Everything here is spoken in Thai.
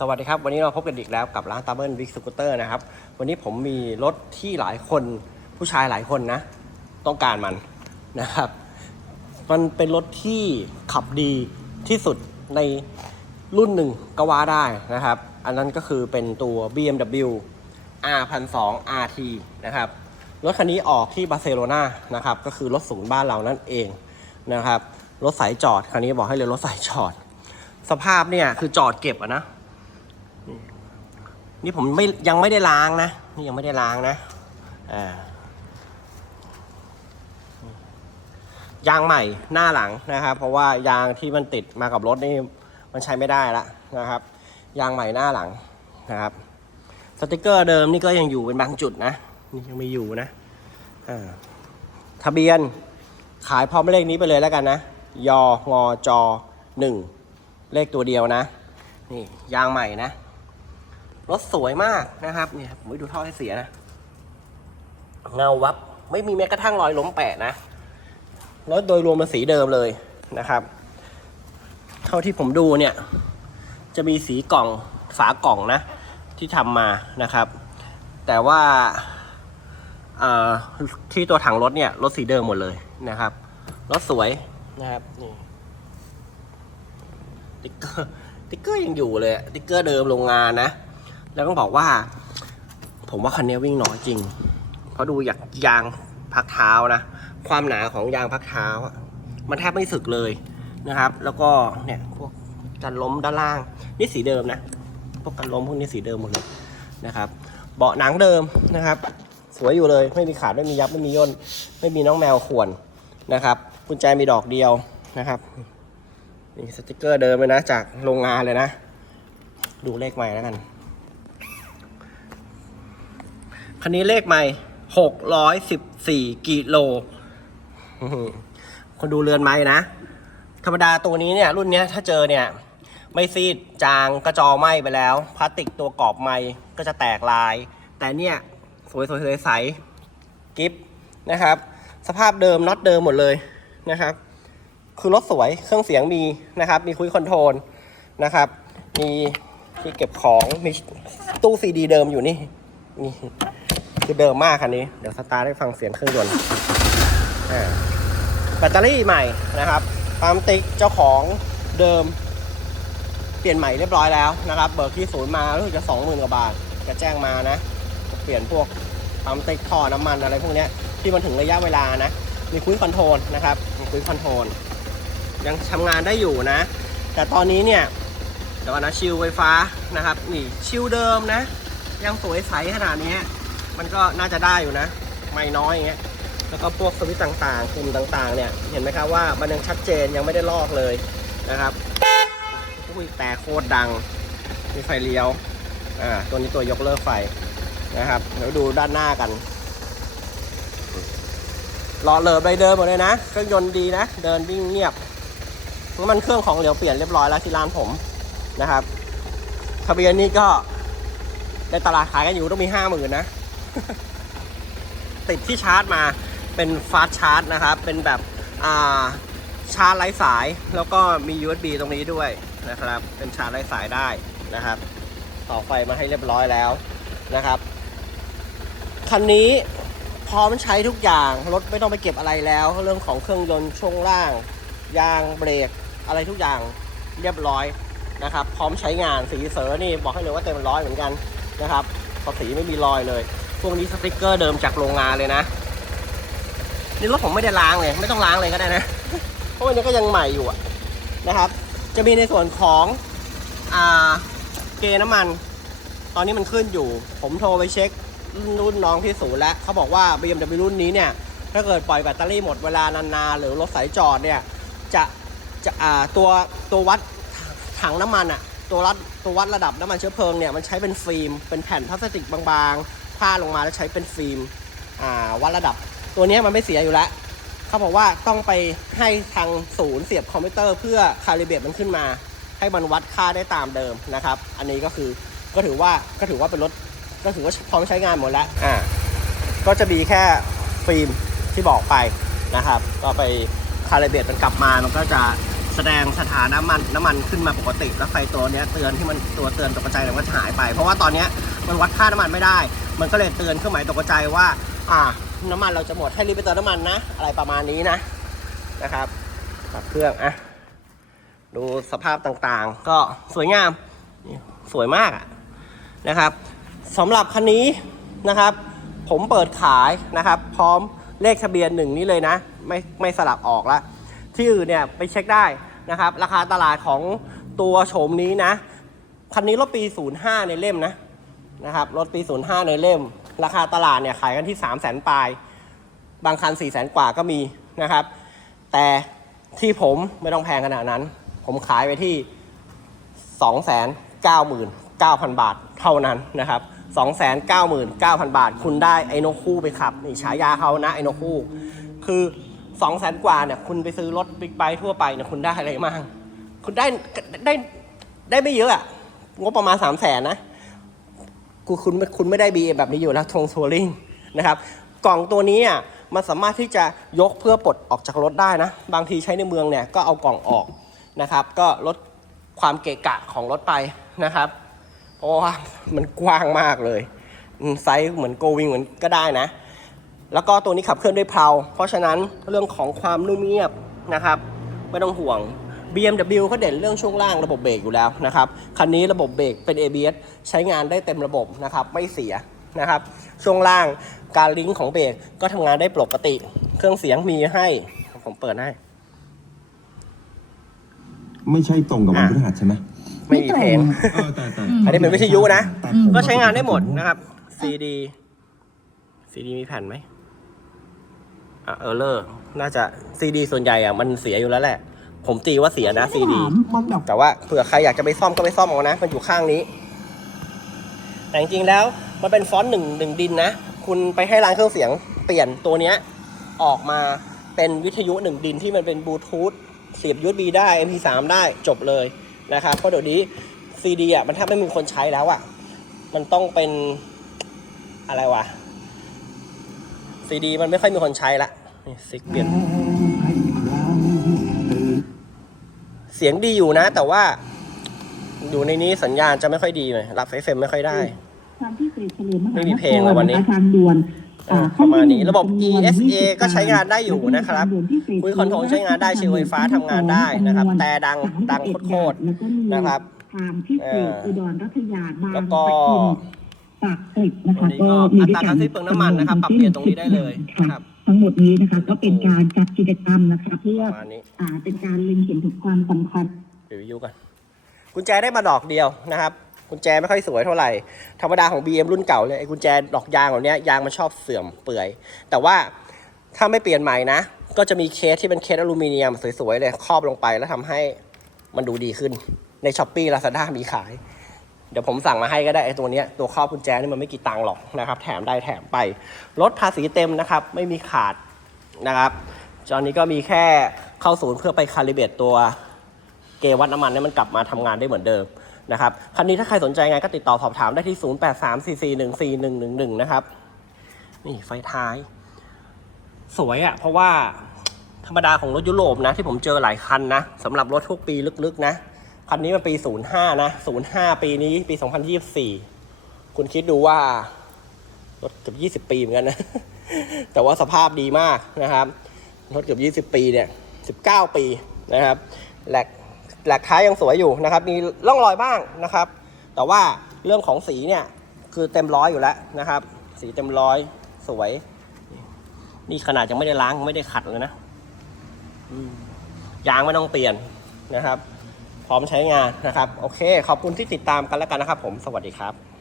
สวัสดีครับ วันนี้เราพบกันอีกแล้วกับร้านตาเบิลวิกสกูตเตอร์นะครับ วันนี้ผมมีรถที่หลายคนผู้ชายหลายคนนะ ต้องการมันนะครับ มันเป็นรถที่ขับดีที่สุดในรุ่นหนึ่งก็ว่าได้นะครับ อันนั้นก็คือเป็นตัว BMW R 1 2 RT นะครับ รถคันนี้ออกที่บาร์เซโลนานะครับ ก็คือรถศูนย์บ้านเรานั่นเองนะครับ รถสายจอดคันนี้บอกให้เลยรถสายจอด สภาพเนี่ยคือจอดเก็บอะนะ นี่ผมไม่ยังไม่ได้ล้างนะนี่ยังไม่ได้ล้างนะอ่ายางใหม่หน้าหลังนะครับ เพราะว่ายางที่มันติดมากับรถนี่มันใช้ไม่ได้ละนะครับ ยางใหม่หน้าหลังนะครับ สติกเกอร์เดิมนี่ก็ยังอยู่เป็นบางจุดนะนี่ยังมีอยู่นะอ่าทะเบียนขายพร้อมเลขนี้ไปเลยแล้วกันนะยองอจอหนึ่งเลขตัวเดียวนะ นี่ยางใหม่นะ รถสวยมากนะครับเนี่ยผมไปดูท่อให้เสียนะ เงาวับไม่มีแม้กระทั่งรอยล้มแปะนะรถโดยรวมมันสีเดิมเลยนะครับ เท่าที่ผมดูเนี่ย จะมีสีกล่องฝากล่องนะ ที่ทำมานะครับ แต่ว่าอ่อที่ตัวถังรถเนี่ยรถสีเดิมหมดเลยนะครับรถสวยนะครับนี่ติ๊กเกอร์ติ๊กเกอร์ยังอยู่เลยติ๊กเกอร์เดิมโรงงานนะ แล้วต้องบอกว่า ผมว่าคันนี้วิ่งน้อยจริง เพราะดูอยากยางพักเท้านะ ความหนาของยางพักเท้า มันแทบไม่สึกเลยนะครับ แล้วก็เนี่ยพวกกันล้มด้านล่าง นี่สีเดิมนะ พวกกันล้มพวกนี้สีเดิมหมดเลยนะครับ เบาะหนังเดิมนะครับ สวยอยู่เลย ไม่มีขาด ไม่มียับ ไม่มีย่น ไม่มีน้องแมวข่วนนะครับกุญแจมีดอกเดียวนะครับนี่สติกเกอร์เดิมเลยนะจากโรงงานเลยนะ ดูเลขใหม่แล้วกัน คันนี้เลขใหม่หกร้อยสิบสี่กิโลอื้อหือคนดูเรือนไม้นะ ธรรมดาตัวนี้เนี่ย รุ่นเนี้ยถ้าเจอเนี่ย ไม่ซีดจางกระจอไหมไปแล้ว พลาสติกตัวกรอบไม้ก็จะแตกลาย แต่เนี่ย สวยสวยใสๆกิฟนะครับ สภาพเดิมน็อตเดิมหมดเลยนะครับ คือรถสวยเครื่องเสียงมีนะครับ มีคุยคอนโทรลนะครับ มีที่เก็บของมีตู้ซีดีเดิมอยู่นี่นี่ คือเดิมมากคันนี้ เดี๋ยวสตาร์ทให้ฟังเสียงเครื่องยนต์แบตเตอรี่ใหม่นะครับปั๊มติ๊กเจ้าของเดิม เปลี่ยนใหม่เรียบร้อยแล้วนะครับ เบิกที่ศูนย์มารู้สึกจะสองหมื่นกว่าบาทจะแจ้งมานะ เปลี่ยนพวกปั๊มติ๊กท่อน้ำมันอะไรพวกนี้ที่มันถึงระยะเวลานะ มีคุยคอนโทรลนะครับมีคุยคอนโทรลยังทำงานได้อยู่นะ แต่ตอนนี้เนี่ยเดี๋ยวก่อนนะชิลไฟฟ้านะครับนี่ชิลเดิมนะ ยังสวยใสขนาดนี้ มันก็น่าจะได้อยู่นะ ไม่น้อยอย่างเงี้ยแล้วก็พวกสวิตต่างๆปุ่มต่างๆ เนี่ย เห็นไหมครับว่ามันยังชัดเจนยังไม่ได้ลอกเลยนะครับอุ้ยแต่โคตรดัง มีไฟเลี้ยว อ่า ตัวนี้ตัวยกเลิกไฟนะครับ เดี๋ยวดูด้านหน้ากันล้อเลิฟไรเดิมหมดเลยนะ เครื่องยนต์ดีนะ เดินวิ่งเงียบน้ำมันเครื่องของเหลียวเปลี่ยนเรียบร้อยแล้วที่ร้านผมนะครับ ทะเบียนนี้ก็ในตลาดขายกันอยู่ต้องมีห้าหมื่นนะ ติดที่ชาร์จมาเป็นฟาสชาร์จนะครับ เป็นแบบาชาร์จไร้สาย แล้วก็มี USB ตรงนี้ด้วยนะครับ เป็นชาร์จไร้สายได้นะครับ ต่อไฟมาให้เรียบร้อยแล้วนะครับคันนี้พร้อมใช้ทุกอย่าง รถไม่ต้องไปเก็บอะไรแล้ว เรื่องของเครื่องยนต์ช่วงล่าง ยางเบรก อะไรทุกอย่างเรียบร้อยนะครับ พร้อมใช้งานสีเสือนี่บอกให้เลยว่าเต็มร้อยเหมือนกันนะครับพอสีไม่มีรอยเลย พวกนี้สติกเกอร์เดิมจากโรงงานเลยนะนี่รถผมไม่ได้ล้างเลย ไม่ต้องล้างเลยก็ได้นะ เพราะวันนี้ก็ยังใหม่อยู่อะนะครับ จะมีในส่วนของอ่าเกน้ำมัน ตอนนี้มันขึ้นอยู่ ผมโทรไปเช็ครุ่นน้องที่ศูนย์แล้วเขาบอกว่า BMW รุ่นนี้เนี่ย ถ้าเกิดปล่อยแบตเตอรี่หมดเวลานานๆหรือรถสายจอดเนี่ย จะจะอ่าตัวตัววัดถังน้ำมันอะตัววัดตัววัดระดับน้ำมันเชื้อเพลิงเนี่ยมันใช้เป็นฟิล์มเป็นแผ่นพลาสติกบางๆ ผ้าลงมาแล้วใช้เป็นฟิล์มวัดระดับ ตัวนี้มันไม่เสียอยู่แล้วเขาบอกว่าต้องไปให้ทางศูนย์เสียบคอมพิวเตอร์เพื่อคาลิเบตมันขึ้นมา ให้มันวัดค่าได้ตามเดิมนะครับ อันนี้ก็คือก็ถือว่าก็ถือว่าเป็นรถก็ถือว่าพร้อมใช้งานหมดแล้วอ่าก็จะมีแค่ฟิล์มที่บอกไปนะครับ ก็ไปคาลิเบตมันกลับมามันก็จะแสดงสถานะน้ำมันน้ำมันขึ้นมาปกติ แล้วไฟตัวนี้เตือนที่มันตัวเตือนตกใจเนี่ยมันก็หายไป เพราะว่าตอนนี้ มันวัดค่าน้ำมันไม่ได้ มันก็เลยเตือนเครื่องหมายตกใจว่า อ่า น้ำมันเราจะหมดให้รีบไปเติมน้ำมันนะ อะไรประมาณนี้นะนะครับขับเครื่องอะดูสภาพต่างๆ ก็สวยงามสวยมากอะนะครับสำหรับคันนี้นะครับ ผมเปิดขายนะครับ พร้อมเลขทะเบียนหนึ่งนี้เลยนะ ไม่ไม่สลับออกละที่อื่นเนี่ยไปเช็คได้นะครับ ราคาตลาดของตัวโฉมนี้นะ คันนี้รถปี 05 ในเล่มนะ นะครับรถปี 05 ในเล่ม ราคาตลาดเนี่ยขายกันที่ 3 0 0 0 0 0ปลาย บางคัน 4 0 0 0 0 0 กว่าก็มีนะครับ แต่ที่ผมไม่ต้องแพงขนาดนั้น ผมขายไปที่ 299,000 บาทเท่านั้นนะครับ 299,000 บาท คุณได้ไอโนคู่ไปขับนี่ฉายาเขานะไอโนคู่ คือ 200,000 กว่าเนี่ยคุณไปซื้อรถบิ๊กไบค์ทั่วไปเนี่ยคุณได้อะไรมั่งคุณได้ได้ได้ไม่เยอะอะงบประมาณ 3 0 0 0 0นนะ คุณคุณคุณไม่ได้บีแบบนี้อยู่แล้วทงทัวริงนะครับกล่องตัวนี้อะมันสามารถที่จะยกเพื่อปลดออกจากรถได้นะ บางทีใช้ในเมืองเนี่ยก็เอากล่องออกนะครับ ก็ลดความเกะกะของรถไปนะครับ เพราะว่ามันกว้างมากเลยไซส์เหมือนโกวิงเหมือนก็ได้นะ แล้วก็ตัวนี้ขับเคลื่อนด้วยเพลาเพราะฉะนั้นเรื่องของความนุ่มเงียบนะครับ ไม่ต้องห่วง BMW เขาเด่นเรื่องช่วงล่างระบบเบรกอยู่แล้วนะครับ คันนี้ระบบเบรกเป็น ABS ใช้งานได้เต็มระบบนะครับ ไม่เสียนะครับ ช่วงล่างการลิงก์ของเบรกก็ทำงานได้ปกติ เครื่องเสียงมีให้ ผมเปิดให้ ไม่ใช่ตรงกับวันพฤหัสใช่ไหมไม่มีเพลงเออแต่แต่อันนี้เป็นวิทยุนะแต่อืมก็ใช้งานได้หมดนะครับ CD CD มีแผ่นไหมอะเออเลอร์น่าจะ CD ส่วนใหญ่อะมันเสียอยู่แล้วแหละ ผมตีว่าเสียนะ CD มันแบบแต่ว่าเผื่อใครอยากจะไปซ่อมก็ไปซ่อมเอานะ มันอยู่ข้างนี้ แต่จริงๆแล้วมันเป็นฟอนต์หนึ่งหนึ่งดินนะ คุณไปให้ร้านเครื่องเสียงเปลี่ยนตัวเนี้ย ออกมาเป็นวิทยุหนึ่งดินที่มันเป็นบลูทูธเสียบ USB ได้ MP3 ได้จบเลยนะครับเพราะเดี๋ยวนี้ CD อะมันแทบไม่มีคนใช้แล้วอะ มันต้องเป็นอะไรวะ CD มันไม่ค่อยมีคนใช้ละนี่ซิกเปลี่ยน เสียงดีอยู่นะ แต่ว่า อยู่ในนี้สัญญาณจะไม่ค่อยดีเลยรับไฟเฟมไม่ค่อยได้ทางที่เศษเฉลิมมหานครไม่มีเพลงเลยวันนี้ะคะทางด่วนเออประมาณนี้ระบบ ESA ก็ใช้งานได้อยู่นะครับ คุยคอนโทรลใช้งานได้ชิวไฟฟ้าทำงานได้นะครับ แต่ดังดังโคตรๆนะครับ ทางที่เศษอุดรรัตยาบางแล้วก็ ปะอินปากเกร็ดนะคะตรงนี้ก็อัตราการซื้อเปลืองน้ำมันนะครับ ปรับเปลี่ยนตรงนี้ได้เลยนะครับ ทั้งหมดนี้นะคะก็เป็นการจัดกิจกรรมนะคะ เพื่อประมาณนี้อ่าเป็นการเล็งเห็นถึงความสำคัญรีวิวกัน กุญแจได้มาดอกเดียวนะครับ กุญแจไม่ค่อยสวยเท่าไหร่ ธรรมดาของ BM รุ่นเก่าเลยไอ้กุญแจดอกยางเหล่านี้ยางมันชอบเสื่อมเปื่อย แต่ว่าถ้าไม่เปลี่ยนใหม่นะ ก็จะมีเคสที่เป็นเคสอลูมิเนียมสวยๆเลยครอบลงไปแล้วทำให้มันดูดีขึ้น ในช้อปปี้ลาซาด้ามีขาย เดี๋ยวผมสั่งมาให้ก็ได้ไอ้ตัวเนี้ยตัวครอบกุญแจนี่มันไม่กี่ตังค์หรอกนะครับแถมได้แถมไปลดภาษีเต็มนะครับ ไม่มีขาดนะครับจอนนี้ก็มีแค่เข้าศูนย์เพื่อไปคาลิเบตตัวเกวัดน้ำมันนี่มันกลับมาทำงานได้เหมือนเดิมนะครับคันนี้ถ้าใครสนใจไงก็ติดต่อสอบถามได้ที่ 0834414111 นะครับ นี่ไฟท้าย สวยอะ่ะ เพราะว่าธรรมดาของรถยุโรปนะ ที่ผมเจอหลายคันนะสำหรับรถทุกปีลึกๆนะ คันนี้มันปี 05 นะ 05 ปีนี้ปี 2024 คุณคิดดูว่ารถเกือบ20 ปีเหมือนกันนะ แต่ว่าสภาพดีมากนะครับรถเกือบ20 ปีเนี่ย 19 ปีนะครับแหลกแหลกท้ายยังสวยอยู่นะครับ มีร่องรอยบ้างนะครับ แต่ว่าเรื่องของสีเนี่ย คือเต็มร้อยอยู่แล้วนะครับ สีเต็มร้อยสวย นี่ขนาดยังไม่ได้ล้างไม่ได้ขัดเลยนะยางไม่ต้องเปลี่ยนนะครับ พร้อมใช้งานนะครับ โอเค ขอบคุณที่ติดตามกันแล้วกันนะครับผม สวัสดีครับ